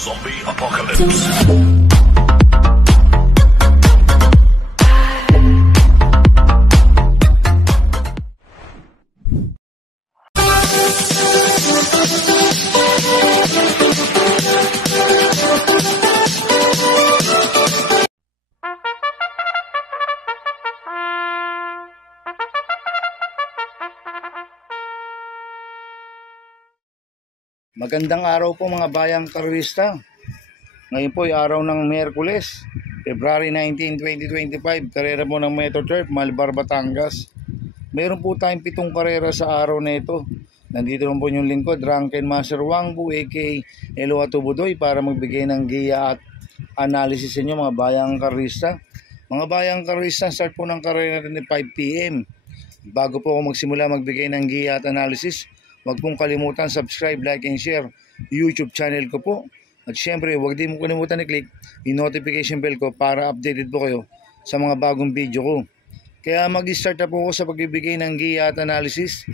Zombie Apocalypse. Magandang araw po mga bayang karista. Ngayon po ay araw ng Miyerkules, February 19, 2025. Karera po ng Metro Turf, Malbar, Batangas. Meron po tayong 7 karera sa araw na ito. Nandito naman po yung lingkod, Drunken Master Wangbu aka Elo Atubudoy, para magbigay ng giya at analysis sa inyo mga bayang karista. Mga bayang karista, start po ng karera natin at 5 PM. Bago po ako magsimula magbigay ng giya at analysis, huwag pong kalimutan subscribe, like, and share YouTube channel ko po. At syempre, huwag din mo kalimutan i-click yung notification bell ko para updated po kayo sa mga bagong video ko. Kaya mag-start na po ako sa pagbibigay ng giya at analysis.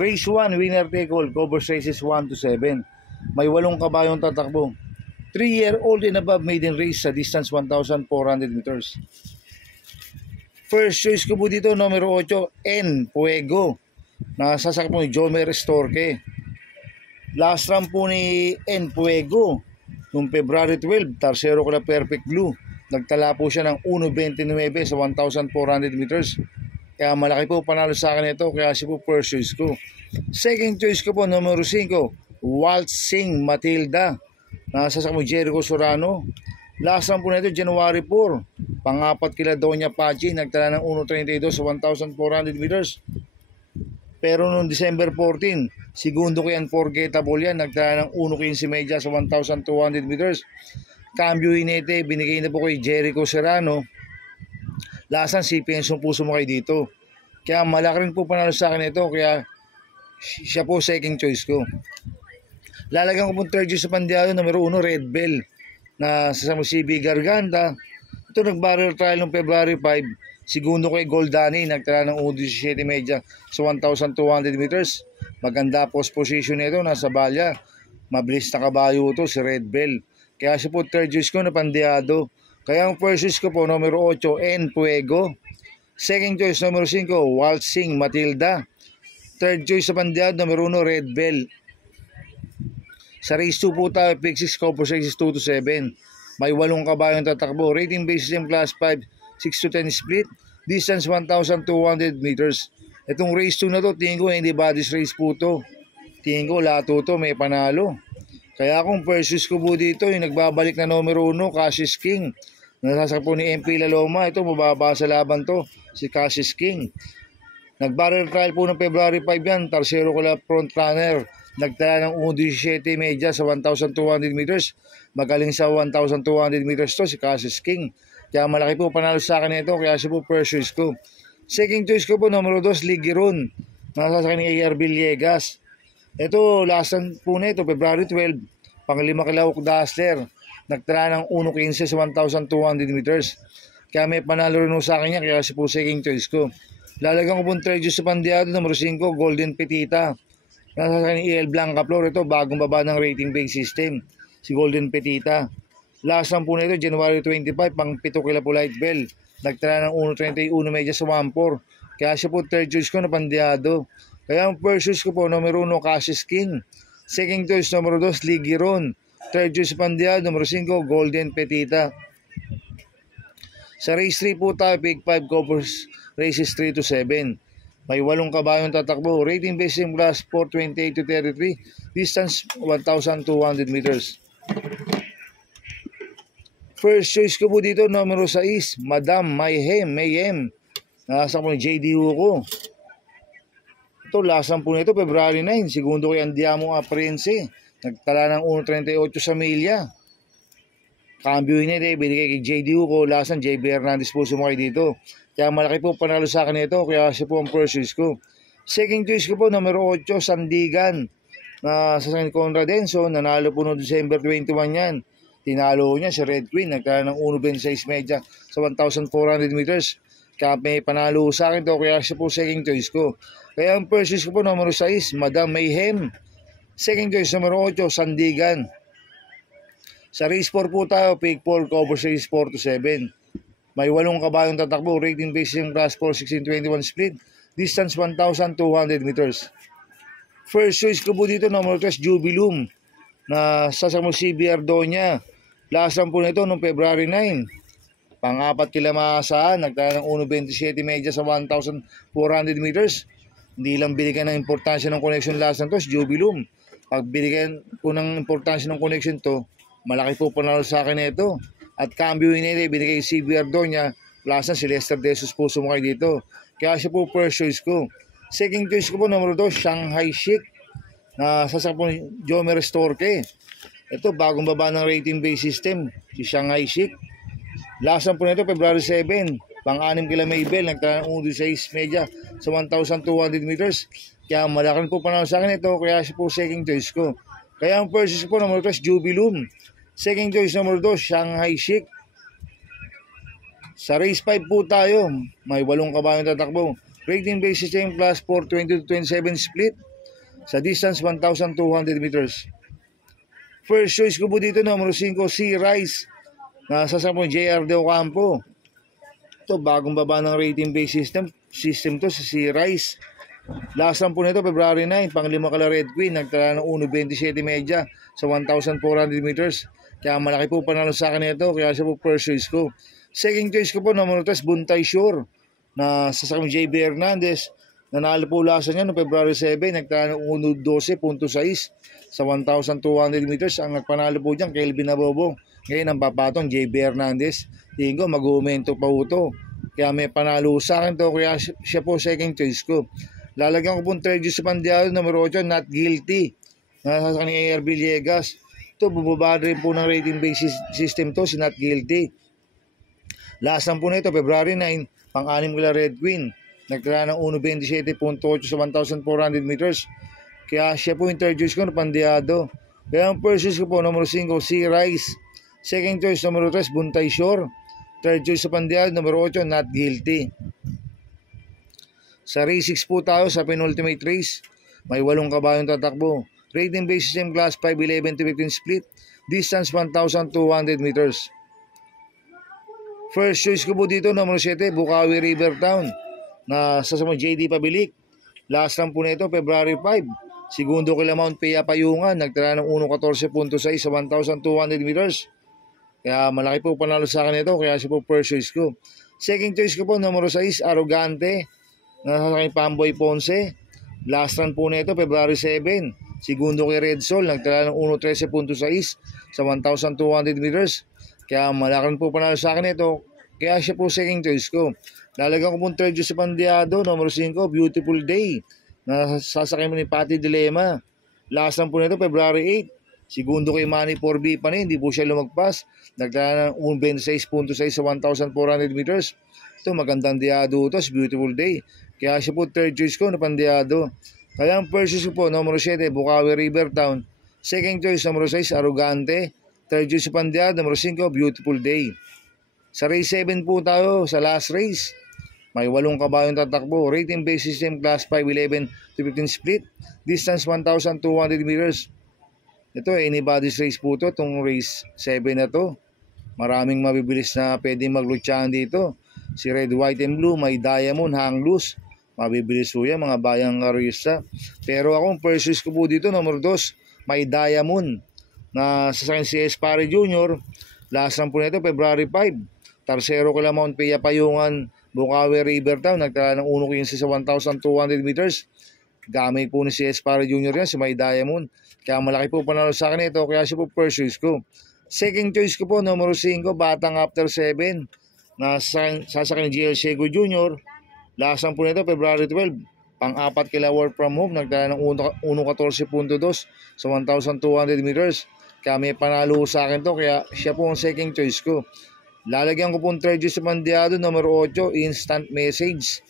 Race 1, winner take all, covers races 1 to 7. May 8 kabayong tatakbo. 3-year-old and above maiden race sa distance 1,400 meters. First choice ko po dito, numero 8, En Fuego. Nasasakop po ni Jomer Storque. Last run po ni En Fuego noong February 12, Tarsero ko na Perfect Blue. Nagtala po siya ng 1.29 sa 1,400 meters. Kaya malaki po panalo sa akin ito, kaya siya po first choice ko. Second choice ko po, numero 5, Waltzing Matilda. Nasasakop mo Jericho Sorano. Last run po nito January 4, pang-apat kila Doña Pachi. Nagtala ng 1.32 sa 1,400 meters. Pero noong December 14, segundo ko yan, Unforgettable yan. Nagtala ng 1.15 media sa 1,200 meters. Cambio Inete, binigay na po kay Jericho Serrano. Lasan si Pensong Puso mo kayo dito. Kaya malaki rin po panalo sa akin ito. Kaya siya po second choice ko. Lalagyan ko po third choice sa pandiado, numero 1, Red Bell. Na sa CB Garganta. Ito nag-barrel trial noong February 5. Segundo kay Goldani, nagtala ng 1.17 media sa 1,200 meters. Maganda post position nito, nasa balya. Mabilis na kabayo ito, si Red Bell. Kaya siya po third choice ko na pandiado. Kaya ang first choice ko po, numero 8, En Fuego. Second choice, numero 5, Waltzing Matilda. Third choice sa pandiado, numero 1, Red Bell. Sa race 2 po tayo, pick 6, cover races 2 to 7. May 8 kabayong tatakbo. Rating basis yung class 5, 6 to 10 split. Distance 1,200 meters. Itong race 2 na to, tingin ko hindi bodies race po to. Tingin ko lato to, may panalo. Kaya kung first choice ko po dito, yung nagbabalik na numero 1, Cassius King. Nasasakop po ni MP Laloma. Ito, mababa sa laban to, si Cassius King. Nag-barrel trial po ng February 5 yan. Tarsero ko lang front runner. Nagtala ng 1.17 media sa 1,200 meters. Magaling sa 1,200 meters to, si Cassius King. Kaya malaki po panalo sa akin ito, kaya siya po first choice ko. Second choice ko po, numero 2, Ligiron. Nasasakop ni A.R. Villegas. Ito, last run po nito, February 12. Pang-5 kilawok Dazzler. Nagtala ng 1.15 sa 1,200 meters. Kaya may panalo rin sa akin niya, kaya siya po second choice ko. Lalagyan ko po third choice sa pandiado, numero 5, Golden Petita. Nasasakop ni E.L. Blanca Flor. Ito, bagong baba ng rating base system, si Golden Petita. Last run po nito, January 25, pang 7 kila po Light Bell. Nagtala ng 1.31 media sa 1.4. Kaya siya po third choice ko na pandiado. Kaya ang first choice ko po, numero 1, Cassius King. Second choice, numero 2, Ligiron. Third choice pandiado, numero 5, Golden Petita. Sa race 3 po tayo, pick 5, covers races 3 to 7. May 8 kabayong tatakbo. Rating based in class 428 to 33. Distance 1,200 meters. First choice ko po dito, numero 6, Madam Mayhem. Nakasama po ni J.D. Hugo. Ito, lasan po nito, February 9. Segundo kay Andiamo Aprense. Nagtala ng 1.38 sa milya. Cambio nito, binigay kay J.D. Hugo. Lasan, J.B. Hernandez po sumakay dito. Kaya malaki po panalo sa akin ito. Kaya siya po ang first choice ko. Second choice ko po, numero 8, Sandigan. Na sa San Conrad Enzo. Nanalo po noong December 21 yan. Tinalo niya si Red Queen. Nagtala ng 1.26 media sa 1,400 meters. Kaya may panalo sa akin to. Kaya siya po second choice ko. Kaya ang first choice ko po, numero 6, Madam Mayhem. Second choice, numero 8, Sandigan. Sa race 4 po tayo, pick 4, cover race 4 to 7. May 8 kabayong tatakbo, rating based yung class 4, 1621 split, distance 1,200 meters. First choice ko po dito, number 3, Jubilum, na sasamo CBR Doña. Last run po nito noong February 9. Pang-apat kila maasahan, nagtala ng 1.27 media sa 1,400 meters. Hindi lang binigyan ng importansya ng connection last run to, Jubilum. Pag binigyan ko ng importansya ng connection to, malaki po panalo sa akin ito. At cambio nila, binigay CBR Doña, last run si Lester Desus po sumakay dito. Kaya siya po first choice ko. Second choice ko po, number 2, Shanghai Chic, na sasakpo ni Jomer Storke. Ito, bagong baba ng rating base system, si Shanghai Chic. Last run po nito, February 7. Pang-6 kila Maybell, nagtala ng 1.6 media sa 1,200 meters. Kaya malaking po panalo sa akin ito, kaya siya po second choice ko. Kaya ang first choice po, number 3, Jubilum. Second choice, number 2, Shanghai Chic. Sa race 5 po tayo, may 8 kabayong tatakbo. Rating base system plus 420 to 27 split. Sa distance 1,200 meters. First choice ko po dito, number 5, C. Rice, na sasama JR De Ocampo. Ito, bagong baba ng rating base system to sa C. Rice. Last run po nito, February 9, pang-5 kala Red Queen, nagtala ng 1.27 media sa 1,400 meters. Kaya malaki po panalo sa akin ito, kaya siya po first choice ko. Second choice ko po, number 3, Buntay Shore, na sasama JB Hernandez. Nanalo po lasa niya noong February 7, nagtala ng 1.12.6 sa 1,200 meters. Ang nagpanalo po dyan, Kelvin Abobo. Ngayon ang papatong, JB Hernandez. Tingin ko, mag-uumento pa po ito. Kaya may panalo sa akin to, kaya siya po second choice ko. Lalagyan ko po third choice sa Pandiado, number 8, Not Guilty, na sa kanyang AR Villegas. Ito, bumaba rin po ng rating base system to, si Not Guilty. Last run po nito, February 9, pang-6 kila Red Queen. Nagtala ng 1.27.8 sa 1,400 meters. Kaya siya po yung third choice ko na Pandiado. Kaya ang first choice ko po, number 5, C. Rice. Second choice, number 3, Buntay Shore. Third choice sa Pandiado, number 8, Not Guilty. Sa race 6 po tayo, sa penultimate race. May 8 kabayong tatakbo. Rating base system class 5, 11 to 15 split. Distance 1,200 meters. First choice ko po dito, number 7, Bukawi River Town, na sasama JD Pabilik. Last run po nito, February 5. Segundo kila Mount Pia Payungan, nagtala ng 1.14.6 sa 1,200 meters. Kaya malaki po panalo sa akin ito, kaya siya po first choice ko. Second choice ko po, numero 6, Arrogante, na sasama Pamboy Ponce. Last run po nito, February 7. Segundo kay Red Sol, nagtala ng 1.13.6 sa 1,200 meters. Kaya malaki po panalo sa akin ito, kaya siya po second choice ko. Lalagyan ko pong third choice sa Pandiado, number 5, Beautiful Day, na sasakay mo ni Patty Dilema. Last run po nito, February 8. Segundo kay Manny 4B pa rin, hindi po siya lumagpas. Nagtala ng 1.26.6 sa 1,400 meters. Ito, magandang diado ito, Beautiful Day. Kaya siya po third choice ko na Pandiado. Kaya ang first choice ko po, number 7, Bukawi River Town. Second choice, number 6, Arrogante. Third choice sa Pandiado, number 5, Beautiful Day. Sa race 7 po tayo, sa last race. May 8 kabayong tatakbo. Rating base system class 5, 11 to 15 split. Distance 1,200 meters. Ito, anybody's race po ito. Itong race 7 na to. Maraming mabibilis na pwedeng maglutsahan dito. Si Red, White, and Blue, may Diamond, Hang Loose. Mabibilis po yan, mga bayang karista. Pero akong first choice ko po dito, number 2, may Diamond, na sasakyan si Espare Jr. Last run po nito, February 5. Tarsero kila Mount Pia Payungan, Bukawi River Town, nagtala ng 1.15 sa 1,200 meters. Gamay po ni si Espare Jr. yan, si May Diamond. Kaya malaki po panalo sa akin ito, kaya siya po first choice ko. Second choice ko po, numero 5, Batang After 7, na sasakyan ni GL Sego Jr. Last run po nito, February 12. Pang-4 kila Work From Home, nagtala ng 1.14.2 sa 1,200 meters. Kaya may panalo sa akin to, kaya siya po ang second choice ko. Lalagyan ko pong third choice sa Pandiado, number 8, Instant Message,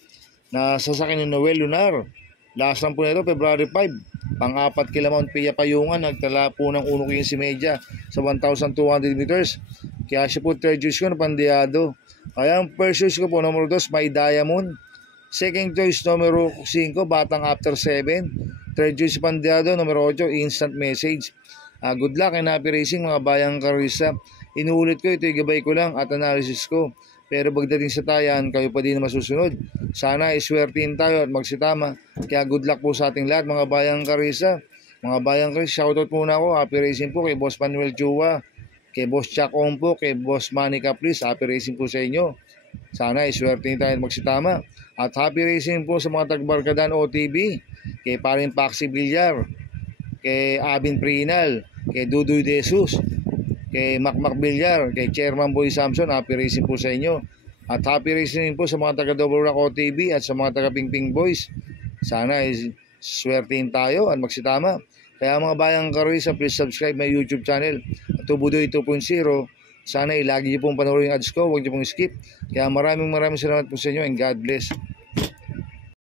na sasakyan ni Noel Lunar. Last run po nito, February 5. Pang-4 kila Mount Pia Payungan, nagtala po ng 1.15 media sa 1,200 meters. Kaya siya po third choice ko na Pandiado. Kaya ang first choice ko po, number 2, may Diamond. Second choice, numero 5, Batang After 7. Third choice sa Pandiado, numero 8, Instant Message. Good luck and happy racing mga bayang karisa. Inuulit ko, ito'y gabay ko lang at analysis ko. Pero pagdating sa tayan, kayo pa din na masusunod. Sana iswertihin tayo at magsitama. Kaya good luck po sa ating lahat mga bayang karisa. Mga bayang karisa, shoutout muna ako. Happy racing po kay Boss Manuel Chua, kay Boss Chuck Ong po, kay Boss Manny Caprice. Happy racing po sa inyo. Sana iswertihin tayo at magsitama. At happy racing po sa mga tagbarkadan OTV, kay Parin Paxi Villar, kay Abin Prinal, kay Dudoy De Jesus, kay Macmac Villar, kay Chairman Boy Samson. Happy racing po sa inyo. At happy racing po sa mga taga Double Rock OTV at sa mga taga Pingping Boys. Sana swertihin tayo at magsitama. Kaya mga bayang karisa, please subscribe my YouTube channel, Tubudoy 2.0. Sana lagi niyo pong panoorin yung ads ko, huwag niyo pong skip. Kaya maraming salamat po sa inyo and God bless.